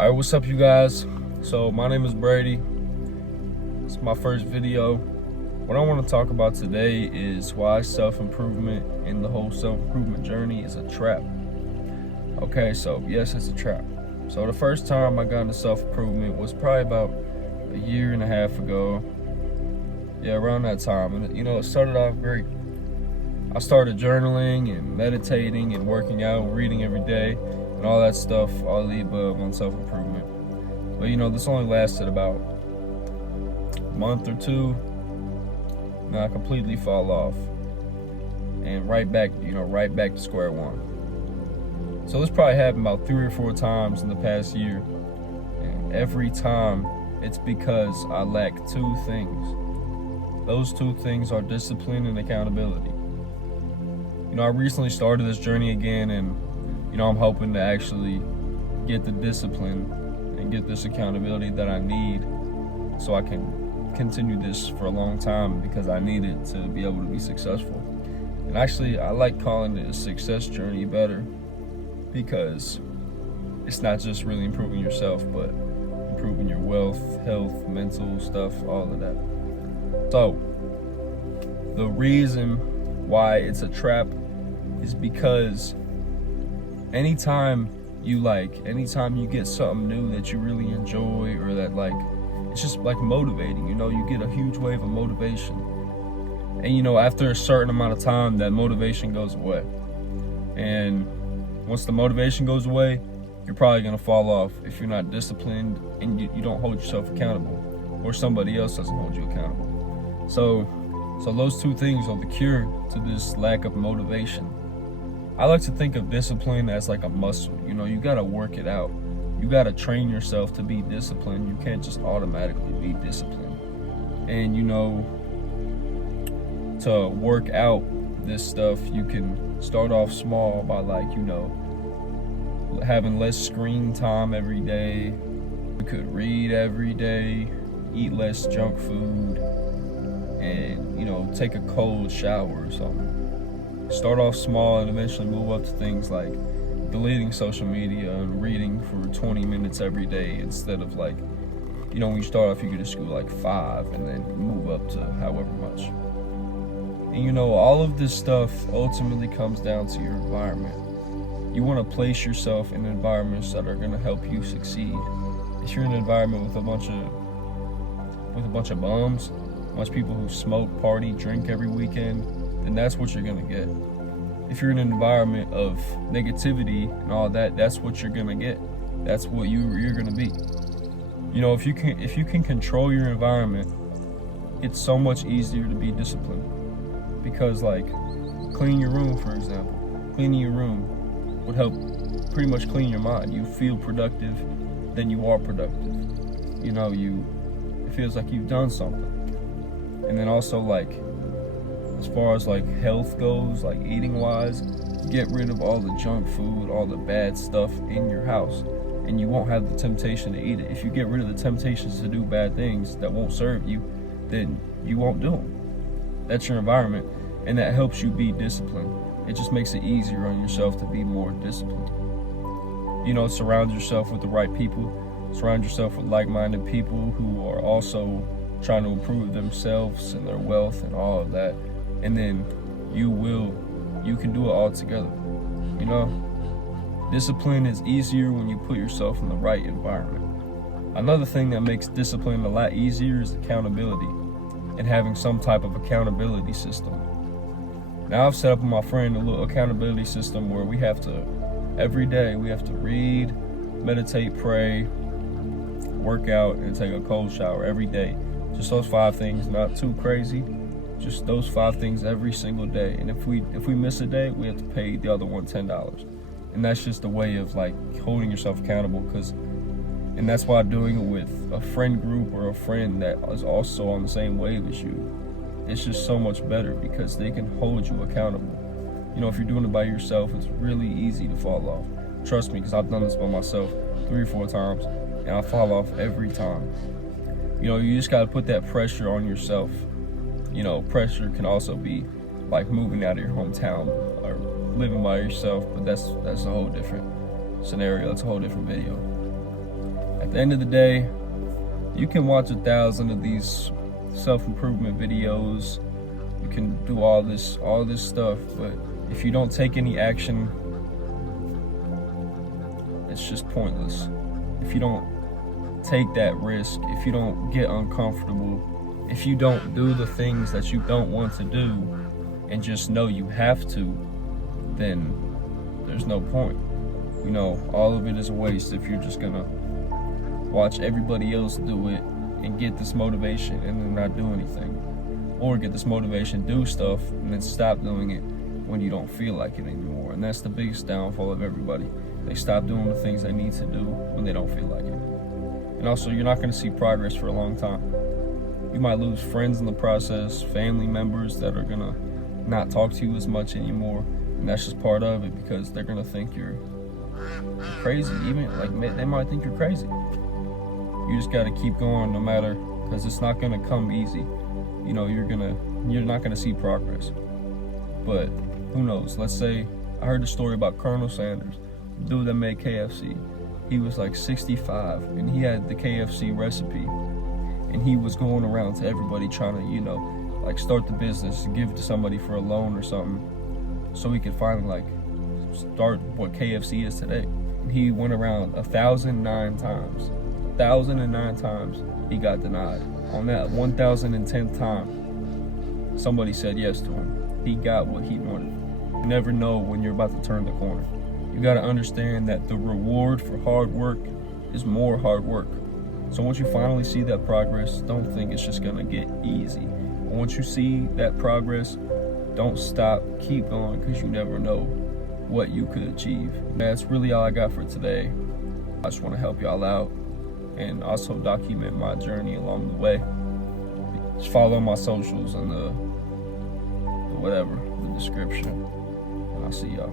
Alright, what's up you guys? So my name is Brady. It's my first video. What I want to talk about today is why self-improvement and the whole self-improvement journey is a trap. Okay, so yes, it's a trap. So the first time I got into self-improvement was probably about a year and a half ago. Yeah, around that time. And it started off great. I started journaling and meditating and working out and reading every day and all that stuff, all the above on self-improvement. But this only lasted about a month or two. And I completely fall off. And right back to square one. So this probably happened about 3 or 4 times in the past year. And every time it's because I lack 2 things. Those 2 things are discipline and accountability. I recently started this journey again, and I'm hoping to actually get the discipline and get this accountability that I need so I can continue this for a long time, because I need it to be able to be successful. And actually, I like calling it a success journey better, because it's not just really improving yourself, but improving your wealth, health, mental stuff, all of that. So, the reason why it's a trap is because anytime you get something new that you really enjoy, or that it's just motivating, you get a huge wave of motivation. And after a certain amount of time, that motivation goes away. And once the motivation goes away, you're probably gonna fall off if you're not disciplined and you don't hold yourself accountable, or somebody else doesn't hold you accountable. So those 2 things are the cure to this lack of motivation. I like to think of discipline as like a muscle. You gotta work it out. You gotta train yourself to be disciplined. You can't just automatically be disciplined. And to work out this stuff, you can start off small by having less screen time every day. You could read every day, eat less junk food, and take a cold shower or something. Start off small and eventually move up to things like deleting social media and reading for 20 minutes every day, instead of when you start off, you could just go 5 and then move up to however much. And all of this stuff ultimately comes down to your environment. You want to place yourself in environments that are going to help you succeed. If you're in an environment with a bunch of bums, a bunch of people who smoke, party, drink every weekend, then that's what you're gonna get. If you're in an environment of negativity and all that, that's what you're gonna get. That's what you're gonna be. If you can control your environment, it's so much easier to be disciplined. Because cleaning your room, for example, cleaning your room would help pretty much clean your mind. You feel productive, then you are productive. It feels like you've done something. And then also as far as health goes, eating wise, get rid of all the junk food, all the bad stuff in your house, and you won't have the temptation to eat it. If you get rid of the temptations to do bad things that won't serve you, then you won't do them. That's your environment, and that helps you be disciplined. It just makes it easier on yourself to be more disciplined. Surround yourself with the right people. Surround yourself with like-minded people who are also trying to improve themselves and their wealth and all of that. And then you can do it all together. Discipline is easier when you put yourself in the right environment. Another thing that makes discipline a lot easier is accountability, and having some type of accountability system. Now I've set up with my friend a little accountability system where every day we have to read, meditate, pray, work out, and take a cold shower every day. Just those 5 things, not too crazy. Just those 5 things every single day. And if we miss a day, we have to pay the other one $10. And that's just a way of holding yourself accountable. And that's why doing it with a friend group or a friend that is also on the same wave as you, it's just so much better, because they can hold you accountable. If you're doing it by yourself, it's really easy to fall off. Trust me, because I've done this by myself 3 or 4 times, and I fall off every time. You just gotta put that pressure on yourself. Pressure can also be moving out of your hometown or living by yourself, but that's a whole different scenario. That's a whole different video. At the end of the day, you can watch 1,000 of these self-improvement videos. You can do all this stuff, but if you don't take any action, it's just pointless. If you don't take that risk, if you don't get uncomfortable, if you don't do the things that you don't want to do and just know you have to, then there's no point. You know, all of it is a waste if you're just gonna watch everybody else do it and get this motivation and then not do anything. Or get this motivation, do stuff, and then stop doing it when you don't feel like it anymore. And that's the biggest downfall of everybody. They stop doing the things they need to do when they don't feel like it. And also, you're not gonna see progress for a long time. You might lose friends in the process, family members that are gonna not talk to you as much anymore. And that's just part of it, because they're gonna think you're crazy. Even like they might think you're crazy. You just gotta keep going no matter, because it's not gonna come easy. You know, you're not gonna see progress. But who knows? Let's say I heard the story about Colonel Sanders, the dude that made KFC. He was like 65 and he had the KFC recipe, and he was going around to everybody trying to, you know, like start the business, give it to somebody for a loan or something, so he could finally like start what KFC is today. And he went around 1,009 times. 1,009 times he got denied. On that 1,010th time, somebody said yes to him. He got what he wanted. You never know when you're about to turn the corner. You gotta understand that the reward for hard work is more hard work. So once you finally see that progress, don't think it's just gonna get easy. But once you see that progress, don't stop, keep going, because you never know what you could achieve. And that's really all I got for today. I just wanna help y'all out and also document my journey along the way. Just follow my socials in the description, and I'll see y'all.